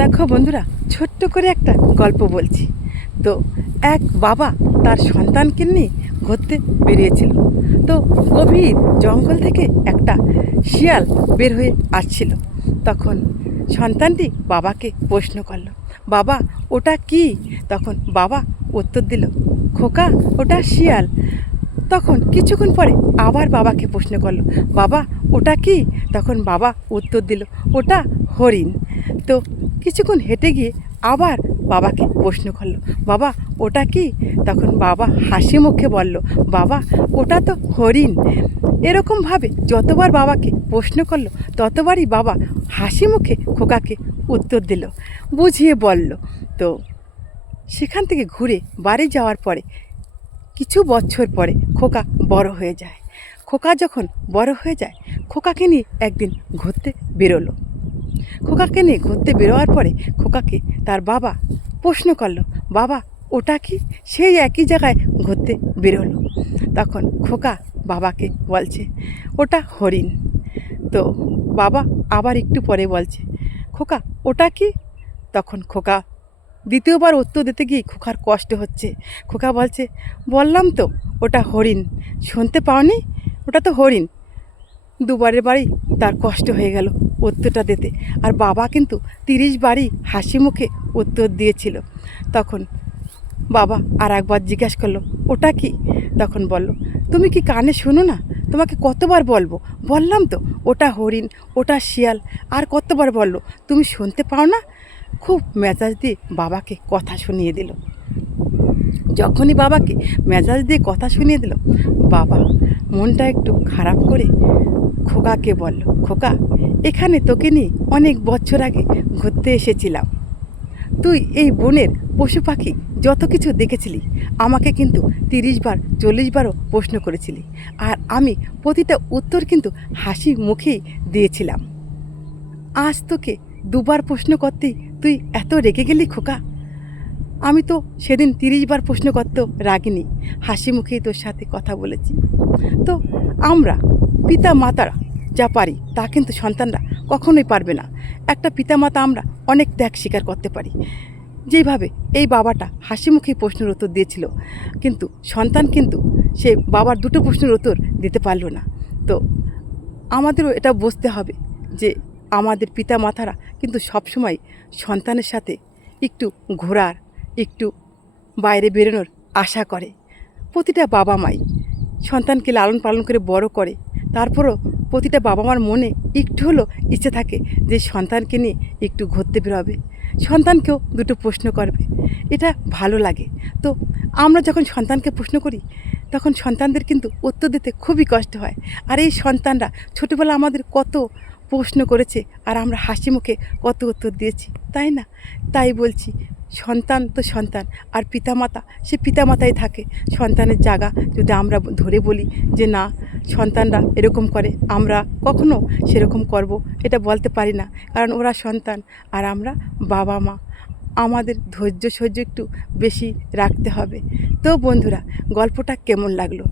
দেখো বন্ধুরা, ছোট্ট করে একটা গল্প বলছি। তো এক বাবা তার সন্তানকে নিয়ে ঘুরতে বেরিয়েছিল। তো গভীর জঙ্গল থেকে একটা শিয়াল বের হয়ে আসছিল। তখন সন্তানটি বাবাকে প্রশ্ন করল, বাবা, ওটা কি? তখন বাবা উত্তর দিল, খোকা, ওটা শিয়াল। তখন কিছুক্ষণ পরে আবার বাবাকে প্রশ্ন করল, বাবা, ওটা কি? তখন বাবা উত্তর দিল, ওটা হরিণ। তো কিছুক্ষণ হেঁটে গিয়ে আবার বাবাকে প্রশ্ন করল, বাবা, ওটা কি? তখন বাবা হাসি মুখে বলল, বাবা, ওটা তো হরিণ। এরকমভাবে যতবার বাবাকে প্রশ্ন করল, ততবারই বাবা হাসি মুখে খোকাকে উত্তর দিল, বুঝিয়ে বলল, তো সেখান থেকে ঘুরে বাড়ি যাওয়ার পরে, কিছু বছর পরে খোকা বড় হয়ে যায়। খোকা যখন বড় হয়ে যায়, খোকাকে নিয়ে একদিন ঘুরতে বেরোলো। খোকাকে নিয়ে ঘুরতে বেরোয়ার পরে খোকাকে তার বাবা প্রশ্ন করল, বাবা, ওটা কি? সেই একই জায়গায় ঘুরতে বেরোলো। তখন খোকা বাবাকে বলছে, ওটা হরিণ। তো বাবা আবার একটু পরে বলছে, খোকা, ওটা কি? তখন খোকা দ্বিতীয়বার উত্তর দিতে গিয়ে খোকার কষ্ট হচ্ছে। খোকা বলছে, বললাম তো, ওটা হরিণ। শুনতে পাওনি? ওটা তো হরিণ। দুবারের বাড়ি তার কষ্ট হয়ে গেল। উত্তরটা দিতে। আর বাবা কিন্তু তিরিশ বারই হাসি মুখে উত্তর দিয়েছিল। তখন বাবা আর একবার জিজ্ঞাসা করল, ওটা কি? তখন বলল, তুমি কি কানে শোনো না? তোমাকে কতবার বলব? বললাম তো, ওটা হরিণ, ওটা শিয়াল, আর কতবার বলল তুমি শুনতে পাও না? খুব মেজাজ দিয়ে বাবাকে কথা শুনিয়ে দিল। যখনই বাবাকে মেজাজ দিয়ে কথা শুনিয়ে দিল, বাবা মনটা একটু খারাপ করে খোকাকে বলল, খোকা, এখানে তোকে নিয়ে অনেক বছর আগে ঘুরতে এসেছিলাম। তুই এই বনের পশু পাখি যত কিছু দেখেছিলি, আমাকে কিন্তু তিরিশ বার, চল্লিশ বারও প্রশ্ন করেছিলি। আর আমি প্রতিটা উত্তর কিন্তু হাসি মুখেই দিয়েছিলাম। আজ তোকে দুবার প্রশ্ন করতেই তুই এত রেগে গেলি খোকা। আমি তো সেদিন তিরিশ বার প্রশ্ন করতেও রাগিনি হাসি মুখেই তোর সাথে কথা বলেছি। তো আমরা পিতা মাতারা যা পারি তা কিন্তু সন্তানরা কখনোই পারবে না। একটা পিতামাতা আমরা অনেক ত্যাগ স্বীকার করতে পারি। যেইভাবে এই বাবাটা হাসি মুখেই প্রশ্নের উত্তর দিয়েছিল, কিন্তু সন্তান কিন্তু সে বাবার দুটো প্রশ্নের উত্তর দিতে পারল না। তো আমাদেরও এটা বুঝতে হবে যে আমাদের পিতা মাতারা কিন্তু সবসময় সন্তানের সাথে একটু ঘোরার, একটু বাইরে বেরোনোর আশা করে। প্রতিটা বাবা মাই সন্তানকে লালন পালন করে বড় করে। তারপরও প্রতিটা বাবা মার মনে একটু হলেও ইচ্ছে থাকে যে সন্তানকে নিয়ে একটু ঘুরতে বেরোবে। সন্তানকেও দুটো প্রশ্ন করবে। এটা ভালো লাগে। তো আমরা যখন সন্তানকে প্রশ্ন করি, তখন সন্তানদের কিন্তু উত্তর দিতে খুবই কষ্ট হয়। আর এই সন্তানরা ছোটোবেলা আমাদের কত প্রশ্ন করেছে আর আমরা হাসি মুখে কত উত্তর দিয়েছি, তাই না? তাই বলছি সন্তান তো সন্তান, আর পিতামাতা, সে পিতামাতাই থাকে। সন্তানের জায়গা যদি আমরা ধরে বলি যে না, সন্তানরা এরকম করে, আমরা কখনো সেরকম করব এটা বলতে পারি না। কারণ ওরা সন্তান, আর আমরা বাবা মা। আমাদের ধৈর্য সহ্য একটু বেশি রাখতে হবে। তো বন্ধুরা, গল্পটা কেমন লাগল?